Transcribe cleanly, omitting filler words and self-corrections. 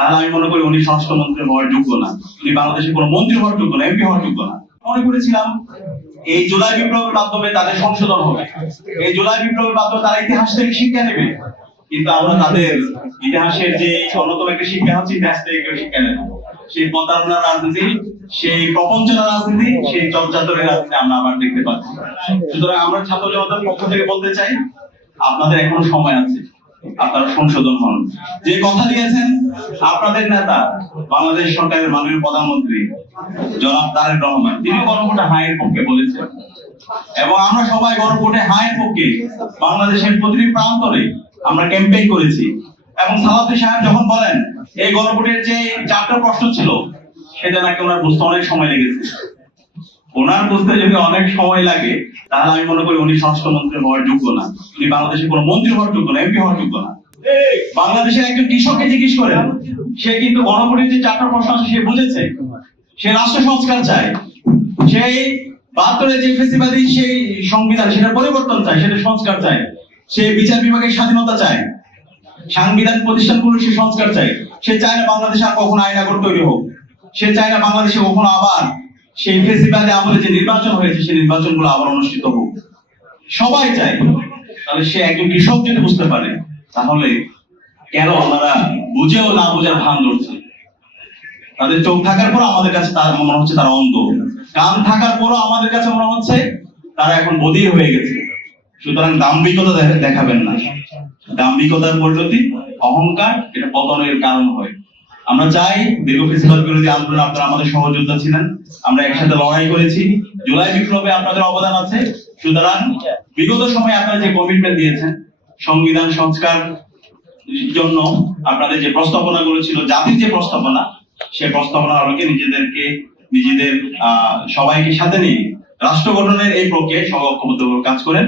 তাহলে আমি মনে করি উনি স্বরাষ্ট্রমন্ত্রী হওয়ার যোগ্য না, উনি বাংলাদেশের কোনো মন্ত্রী হওয়ার যোগ্য না, এমপি হওয়ার যোগ্য না। মনে করেছিলাম এই জুলাই বিপ্লবের মাধ্যমে তাদের সংশোধন হবে, এই জুলাই বিপ্লবের মাধ্যমে তারা ইতিহাস থেকে শিক্ষা নেবে, কিন্তু আমরা তাদের ইতিহাসের যে অন্যতম একটা শিক্ষা হচ্ছে ইতিহাস থেকে কেউ শিক্ষা নেব। সেই প্রতারণার রাজনীতি, সেই প্রপঞ্চনার রাজনীতি, সেই চর্চাতরের রাজনীতি আমরা আবার দেখতে পাচ্ছি। সুতরাং আমরা ছাত্র জনতার পক্ষ থেকে বলতে চাই, আপনাদের এখনো সময় আছে, আপনারা সংশোধন হন। যে কথা দিয়েছেন আপনাদের নেতা বাংলাদেশ সরকারের মাননীয় প্রধানমন্ত্রী জনাব তারেক রহমান, তিনি গণভোটে হায়ের পক্ষে বলেছেন, এবং আমরা সবাই গণভোটে হায়ের পক্ষে বাংলাদেশের প্রতিটি প্রান্তরে আমরা ক্যাম্পেইন করেছি। এবং সালাউদ্দিন সাহেব যখন বলেন এই গণভোটের যে 4টা প্রশ্ন ছিল সেটা নাকি ওনার বুঝতে অনেক সময় লেগেছে, ওনার বুঝতে যদি অনেক সময় লাগে তাহলে আমি মনে করি উনি স্বরাষ্ট্রমন্ত্রী হওয়ার যোগ্য না, উনি বাংলাদেশের কোনো মন্ত্রী হওয়ার যোগ্য না, এমপি হওয়ার যোগ্য না। বাংলাদেশের একজন কৃষককে জিজ্ঞেস করেন, সে কিন্তু গণভোটের যে 4টা প্রশ্ন আছে সে বুঝেছে, সে রাষ্ট্র সংস্কার চায়, সেই 72 যে ফেসিবাদী সেই সংবিধান সেটা পরিবর্তন চায়, সেটা সংস্কার চায়, সে বিচার বিভাগের স্বাধীনতা চায়, সাংবিধানিক প্রতিষ্ঠানগুলো সে সংস্কার চায়, সে চায় না বাংলাদেশে আর কখনো আইনাগর তৈরি হোক, সে চায় না বাংলাদেশে কখনো আবার সেই ফেসিবাদী আমলে যে নির্বাচন হয়েছে সেই নির্বাচনগুলো আবার অনুষ্ঠিত হোক, সবাই চায়। তাহলে সে একজন কৃষক যদি বুঝতে পারে, তাহলে কেন ওনারা বুঝেও না বুঝার ভান ধরছে? তাদের চোখ থাকার পর আমাদের কাছে তার মনে হচ্ছে তারা অন্ধ, কান থাকার পরও আমাদের কাছে মনে হচ্ছে তারা এখন বধির হয়ে গেছে। সুতরাং দাম্ভিকতা দেখাবেন না, দাম্ভিকতার পরিণতি অহংকার, এটা পতনের কারণ হয়। আমরা চাই দীর্ঘ ফেসিবাদ বিরোধী আন্দোলনে আপনারা আমাদের সহযোদ্ধা ছিলেন, আমরা একসাথে লড়াই করেছি, জুলাই বিপ্লবে আপনাদের অবদান আছে। সুতরাং বিগত সময়ে আপনারা যে কমিটমেন্ট দিয়েছেন সংবিধান সংস্কার জন্য, আপনাদের যে প্রস্তাবনাগুলো ছিল, জাতির যে প্রস্তাবনা, সেই প্রস্তাবনার আলোকে নিজেদের সবাইকে সাথে নিয়ে রাষ্ট্র গঠনের এই প্রক্রিয়ায় সব ঐক্যবদ্ধভাবে কাজ করেন।